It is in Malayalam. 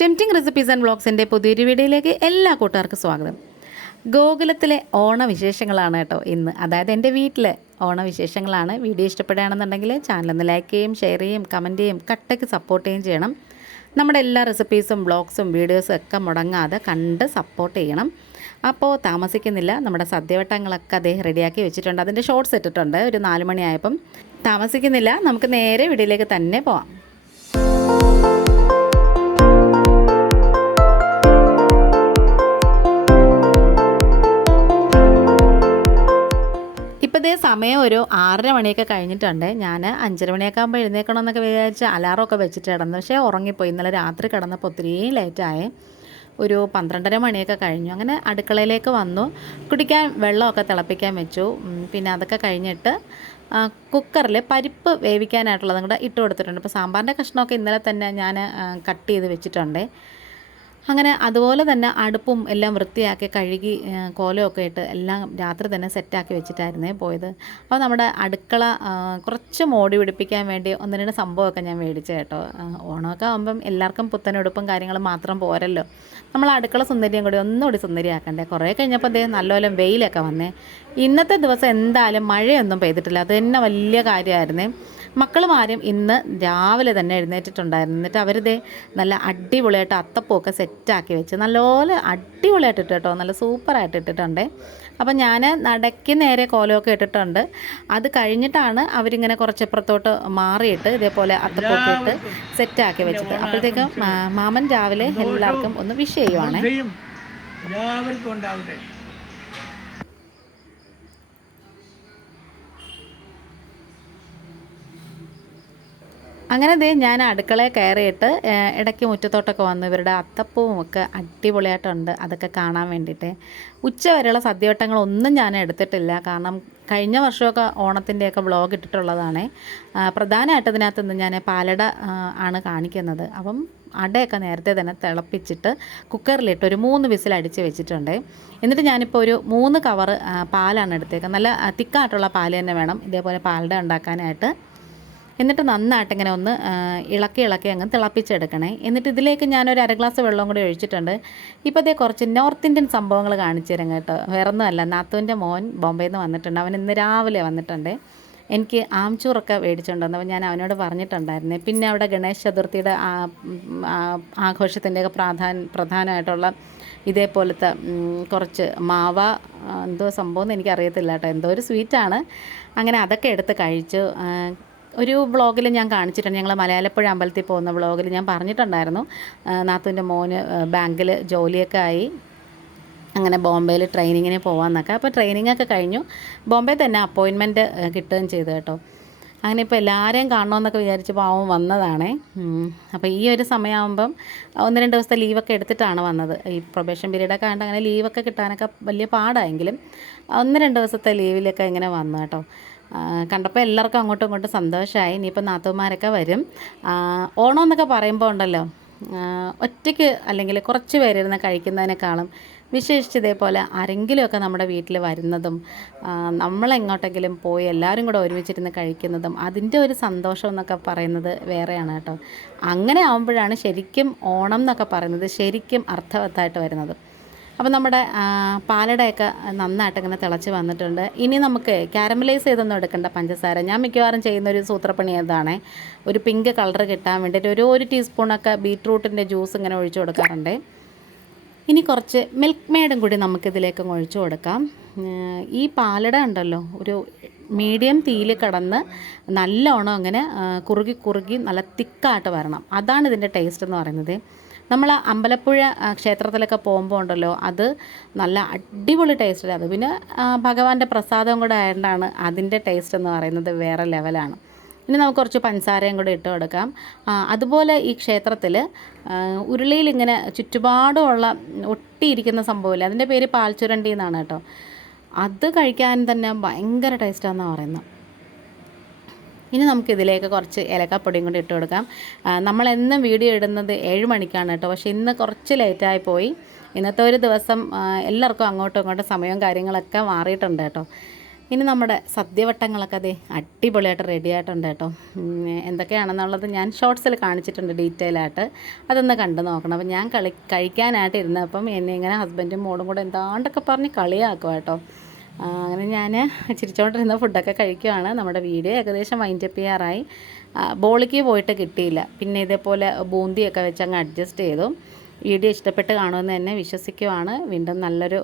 ടെംറ്റിംഗ് റെസിപ്പീസ് ആൻഡ് വ്ളോഗ്സിന്റെ പുതിയൊരു വീഡിയോയിലേക്ക് എല്ലാ കൂട്ടുകാർക്കും സ്വാഗതം. ഗോകുലത്തിലെ ഓണവിശേഷങ്ങളാണ് കേട്ടോ ഇന്ന്. അതായത് എന്റെ വീട്ടിലെ ഓണവിശേഷങ്ങളാണ്. വീഡിയോ ഇഷ്ടപ്പെടുകയാണെന്നുണ്ടെങ്കിൽ ചാനലൊന്ന് ലൈക്ക് ചെയ്യും ഷെയർ ചെയ്യും കമന്റ് ചെയ്യും കട്ടയ്ക്ക് സപ്പോർട്ട് ചെയ്യുകയും ചെയ്യണം. നമ്മുടെ എല്ലാ റെസിപ്പീസും വ്ളോഗ്സും വീഡിയോസും ഒക്കെ മുടങ്ങാതെ കണ്ട് സപ്പോർട്ട് ചെയ്യണം. അപ്പോൾ താമസിക്കുന്നില്ല. നമ്മുടെ സദ്യവട്ടങ്ങളൊക്കെ അദ്ദേഹം റെഡിയാക്കി വെച്ചിട്ടുണ്ട്. അതിന്റെ ഷോർട്ട്സ് ഇട്ടിട്ടുണ്ട്. ഒരു നാല് മണിയായപ്പം താമസിക്കുന്നില്ല. നമുക്ക് നേരെ വീഡിയോയിലേക്ക് തന്നെ പോവാം. സമയം ഒരു ആറര മണിയൊക്കെ കഴിഞ്ഞിട്ടുണ്ട്. ഞാൻ അഞ്ചര മണിയൊക്കെ ആകുമ്പോൾ എഴുന്നേക്കണമെന്നൊക്കെ വിചാരിച്ച് അലാറമൊക്കെ വെച്ചിട്ട് കിടന്നു. പക്ഷേ ഉറങ്ങിപ്പോയി. ഇന്നലെ രാത്രി കിടന്നപ്പോൾ ഒത്തിരി ലേറ്റായി ഒരു പന്ത്രണ്ടര മണിയൊക്കെ കഴിഞ്ഞു. അങ്ങനെ അടുക്കളയിലേക്ക് വന്നു. കുടിക്കാൻ വെള്ളമൊക്കെ തിളപ്പിക്കാൻ വെച്ചു. പിന്നെ അതൊക്കെ കഴിഞ്ഞിട്ട് കുക്കറിൽ പരിപ്പ് വേവിക്കാനായിട്ടുള്ളതും കൂടെ ഇട്ട് കൊടുത്തിട്ടുണ്ട്. ഇപ്പോൾ സാമ്പാറിന്റെ കഷ്ണമൊക്കെ ഇന്നലെ തന്നെ ഞാൻ കട്ട് ചെയ്ത് വെച്ചിട്ടുണ്ട്. അങ്ങനെ അതുപോലെ തന്നെ അടുപ്പും എല്ലാം വൃത്തിയാക്കി കഴുകി കോലമൊക്കെ ഇട്ട് എല്ലാം രാത്രി തന്നെ സെറ്റാക്കി വെച്ചിട്ടായിരുന്നേ പോയത്. അപ്പോൾ നമ്മുടെ അടുക്കള കുറച്ച് മോടി പിടിപ്പിക്കാൻ വേണ്ടി ഒന്ന് രണ്ട് സംഭവമൊക്കെ ഞാൻ മേടിച്ചു കേട്ടോ. ഓണമൊക്കെ ആകുമ്പം എല്ലാവർക്കും പുത്തനുടുപ്പും കാര്യങ്ങളും മാത്രം പോരല്ലോ. നമ്മൾ അടുക്കള സുന്ദരിയും കൂടി ഒന്നുകൂടി സുന്ദരിയാക്കണ്ടേ? കുറേ കഴിഞ്ഞപ്പോൾ ദേ നല്ലപോലെ വെയിലൊക്കെ വന്നേ. ഇന്നത്തെ ദിവസം എന്തായാലും മഴയൊന്നും പെയ്തിട്ടില്ല. അത് തന്നെ വലിയ കാര്യമായിരുന്നേ. മക്കളുമാരും ഇന്ന് രാവിലെ തന്നെ എഴുന്നേറ്റിട്ടുണ്ടായിരുന്നു. എന്നിട്ട് അവരിതേ നല്ല അടിപൊളിയായിട്ട് അത്തപ്പമൊക്കെ സെറ്റാക്കി വെച്ച് നല്ലപോലെ അടിപൊളിയായിട്ട് ഇട്ട് കേട്ടോ നല്ല സൂപ്പറായിട്ട് ഇട്ടിട്ടുണ്ട്. അപ്പം ഞാൻ നടയ്ക്ക് നേരെ കോലമൊക്കെ ഇട്ടിട്ടുണ്ട്. അത് കഴിഞ്ഞിട്ടാണ് അവരിങ്ങനെ കുറച്ച് ഇപ്പുറത്തോട്ട് മാറിയിട്ട് ഇതേപോലെ അത്തപ്പൂക്കെ ഇട്ട് സെറ്റാക്കി വെച്ചത്. അപ്പോഴത്തേക്കും മാമൻ രാവിലെ എല്ലാവർക്കും ഒന്ന് വിഷ് ചെയ്യുവാണേ. എല്ലാവർക്കും ഉണ്ടാവട്ടെ. അങ്ങനെ ദേ ഞാൻ അടുക്കളയിൽ കയറിയിട്ട് ഇടയ്ക്ക് മുറ്റത്തോട്ടൊക്കെ വന്നു. ഇവരുടെ അത്തപ്പവും ഒക്കെ അടിപൊളിയായിട്ടുണ്ട്. അതൊക്കെ കാണാൻ വേണ്ടിയിട്ട്. ഉച്ച വരെയുള്ള സദ്യവട്ടങ്ങളൊന്നും ഞാൻ എടുത്തിട്ടില്ല. കാരണം കഴിഞ്ഞ വർഷമൊക്കെ ഓണത്തിന്റെയൊക്കെ ബ്ലോഗ് ഇട്ടിട്ടുള്ളതാണ്. പ്രധാനമായിട്ട് ഇതിനകത്ത് നിന്ന് ഞാൻ പാലട ആണ് കാണിക്കുന്നത്. അപ്പം അടയൊക്കെ നേരത്തെ തന്നെ തിളപ്പിച്ചിട്ട് കുക്കറിലിട്ട് ഒരു മൂന്ന് വിസിൽ അടിച്ച് വെച്ചിട്ടുണ്ട്. എന്നിട്ട് ഞാനിപ്പോൾ ഒരു മൂന്ന് കവറ് പാലാണ് എടുത്തേക്കുന്നത്. നല്ല തിക്കായിട്ടുള്ള പാൽ തന്നെ വേണം. ഇതേപോലെ പാലട ഉണ്ടാക്കാനായിട്ട്. എന്നിട്ട് നന്നായിട്ട് ഇങ്ങനെ ഒന്ന് ഇളക്കി ഇളക്കി അങ്ങ് തിളപ്പിച്ചെടുക്കണേ. എന്നിട്ട് ഇതിലേക്ക് ഞാനൊരു അര ഗ്ലാസ് വെള്ളം കൂടി ഒഴിച്ചിട്ടുണ്ട്. ഇപ്പോൾ അതേ കുറച്ച് നോർത്ത് ഇന്ത്യൻ സംഭവങ്ങൾ കാണിച്ചു തരാം കേട്ടോ. വേറൊന്നുമല്ല നാത്തുവിന്റെ മോൻ ബോംബെയിൽ നിന്ന് വന്നിട്ടുണ്ട്. അവൻ ഇന്ന് രാവിലെ വന്നിട്ടുണ്ട്. എനിക്ക് ആംചൂറൊക്കെ മേടിച്ചുകൊണ്ട് വന്നപ്പോൾ ഞാൻ അവനോട് പറഞ്ഞിട്ടുണ്ടായിരുന്നു. പിന്നെ അവിടെ ഗണേശ് ചതുർത്ഥിയുടെ ആഘോഷത്തിന്റെയൊക്കെ പ്രാധാന പ്രധാനമായിട്ടുള്ള ഇതേപോലത്തെ കുറച്ച് മാവ എന്തോ സംഭവം എന്ന് എനിക്കറിയത്തില്ല കേട്ടോ. എന്തോ ഒരു സ്വീറ്റാണ്. അങ്ങനെ അതൊക്കെ എടുത്ത് കഴിച്ചു. ഒരു വ്ളോഗിൽ ഞാൻ കാണിച്ചിട്ടുണ്ട്. ഞങ്ങൾ മലയാളപ്പുഴ അമ്പലത്തിൽ പോകുന്ന വ്ളോഗിൽ ഞാൻ പറഞ്ഞിട്ടുണ്ടായിരുന്നു. നാത്തുവിന്റെ മോന് ബാങ്കിൽ ജോലിയൊക്കെ ആയി. അങ്ങനെ ബോംബെയിൽ ട്രെയിനിങ്ങിന് പോകാമെന്നൊക്കെ അപ്പോൾ ട്രെയിനിങ് ഒക്കെ കഴിഞ്ഞു. ബോംബെ തന്നെ അപ്പോയിൻമെന്റ് കിട്ടുകയും ചെയ്തു കേട്ടോ. അങ്ങനെ ഇപ്പോൾ എല്ലാവരെയും കാണണമെന്നൊക്കെ വിചാരിച്ച് അവൻ വന്നതാണേ. അപ്പോൾ ഈ ഒരു സമയമാകുമ്പം ഒന്ന് രണ്ട് ദിവസത്തെ ലീവൊക്കെ എടുത്തിട്ടാണ് വന്നത്. ഈ പ്രൊബേഷൻ പീരീഡൊക്കെ ആയതുകൊണ്ട് അങ്ങനെ ലീവൊക്കെ കിട്ടാനൊക്കെ വലിയ പാടായെങ്കിലും ഒന്ന് രണ്ട് ദിവസത്തെ ലീവിലൊക്കെ ഇങ്ങനെ വന്നു കേട്ടോ. കണ്ടപ്പോൾ എല്ലാവർക്കും അങ്ങോട്ടും ഇങ്ങോട്ടും സന്തോഷമായി ഇനിയിപ്പോൾ നാത്തുമാരൊക്കെ വരും. ഓണം എന്നൊക്കെ പറയുമ്പോൾ ഉണ്ടല്ലോ ഒറ്റയ്ക്ക് അല്ലെങ്കിൽ കുറച്ച് പേരിരുന്ന് കഴിക്കുന്നതിനേക്കാളും വിശേഷിച്ച് ഇതേപോലെ ആരെങ്കിലുമൊക്കെ നമ്മുടെ വീട്ടിൽ വരുന്നതും നമ്മളെങ്ങോട്ടെങ്കിലും പോയി എല്ലാവരും കൂടെ ഒരുമിച്ചിരുന്ന് കഴിക്കുന്നതും അതിന്റെ ഒരു സന്തോഷം എന്നൊക്കെ പറയുന്നത് വേറെയാണ് കേട്ടോ. അങ്ങനെ ആകുമ്പോഴാണ് ശരിക്കും ഓണം എന്നൊക്കെ പറയുന്നത് ശരിക്കും അർത്ഥവത്തായിട്ട് വരുന്നത്. അപ്പോൾ നമ്മുടെ പാലടയൊക്കെ നന്നായിട്ട് ഇങ്ങനെ തിളച്ച് വന്നിട്ടുണ്ട്. ഇനി നമുക്ക് കാരമലൈസ് ചെയ്തൊന്നും എടുക്കേണ്ട പഞ്ചസാര. ഞാൻ മിക്കവാറും ചെയ്യുന്ന ഒരു സൂത്രപ്പണി അതാണ്. ഒരു പിങ്ക് കളർ കിട്ടാൻ വേണ്ടിയിട്ട് ഒരു ഒരു ടീസ്പൂണൊക്കെ ബീട്രൂട്ടിന്റെ ജ്യൂസ് ഇങ്ങനെ ഒഴിച്ചു കൊടുക്കാറുണ്ട്. ഇനി കുറച്ച് മിൽക്ക് മെയ്ഡും കൂടി നമുക്കിതിലേക്ക് ഒഴിച്ചു കൊടുക്കാം. ഈ പാലട ഉണ്ടല്ലോ ഒരു മീഡിയം തീയിൽ കടന്ന് നല്ലോണം അങ്ങനെ കുറുകി കുറുകി നല്ല തിക്കായിട്ട് വരണം. അതാണ് ഇതിന്റെ ടേസ്റ്റ് എന്ന് പറയുന്നത്. നമ്മൾ അമ്പലപ്പുഴ ക്ഷേത്രത്തിലൊക്കെ പോകുമ്പോൾ ഉണ്ടല്ലോ അത് നല്ല അടിപൊളി ടേസ്റ്റ് അത് പിന്നെ ഭഗവാന്റെ പ്രസാദം കൂടെ ആയതുകൊണ്ടാണ് അതിന്റെ ടേസ്റ്റ് എന്ന് പറയുന്നത് വേറെ ലെവലാണ് ഇനി നമുക്ക് കുറച്ച് പഞ്ചസാരയും കൂടെ ഇട്ട് കൊടുക്കാം. അതുപോലെ ഈ ക്ഷേത്രത്തിൽ ഉരുളിയിൽ ഇങ്ങനെ ചുറ്റുപാടുമുള്ള ഒട്ടിയിരിക്കുന്ന സംഭവമില്ല അതിന്റെ പേര് പാൽച്ചുരണ്ടി എന്നാണ് കേട്ടോ. അത് കഴിക്കാൻ തന്നെ ഭയങ്കര ടേസ്റ്റാണെന്നാണ് പറയുന്നത്. ഇനി നമുക്ക് ഇതിലേക്ക് കുറച്ച് ഏലക്കാപ്പൊടിയും കൂടി ഇട്ട് കൊടുക്കാം. നമ്മൾ എന്നും വീഡിയോ ഇടുന്നത് ഏഴ് മണിക്കാണ് കേട്ടോ. പക്ഷേ ഇന്ന് കുറച്ച് ലേറ്റായി പോയി. ഇന്നത്തെ ഒരു ദിവസം എല്ലാവർക്കും അങ്ങോട്ടും ഇങ്ങോട്ടും സമയവും കാര്യങ്ങളൊക്കെ മാറിയിട്ടുണ്ട് കേട്ടോ. ഇനി നമ്മുടെ സദ്യവട്ടങ്ങളൊക്കെ അതെ അടിപൊളിയായിട്ട് റെഡി ആയിട്ടുണ്ട് കേട്ടോ. എന്തൊക്കെയാണെന്നുള്ളത് ഞാൻ ഷോർട്സിൽ കാണിച്ചിട്ടുണ്ട് ഡീറ്റെയിൽ ആയിട്ട്. അതൊന്ന് കണ്ടു നോക്കണം. അപ്പം ഞാൻ കളി കഴിക്കാനായിട്ട് ഇരുന്നപ്പം എന്നെ ഇങ്ങനെ ഹസ്ബൻഡും മോളും കൂടെ എന്താണ്ടൊക്കെ പറഞ്ഞ് കളിയാക്കുക കേട്ടോ. അങ്ങനെ ഞാൻ ചിരിച്ചോണ്ടിരുന്ന ഫുഡൊക്കെ കഴിക്കുവാണ്. നമ്മുടെ വീഡിയോ ഏകദേശം വൈൻഡപ്പ് ചെയ്യാറായി. ബോളിക്ക് പോയിട്ട് കിട്ടിയില്ല. പിന്നെ ഇതേപോലെ ബൂന്തിയൊക്കെ വെച്ച് അങ്ങ് അഡ്ജസ്റ്റ് ചെയ്തു. വീഡിയോ ഇഷ്ടപ്പെട്ട് കാണുമെന്ന് തന്നെ വിശ്വസിക്കുവാണ്. വീണ്ടും നല്ലൊരു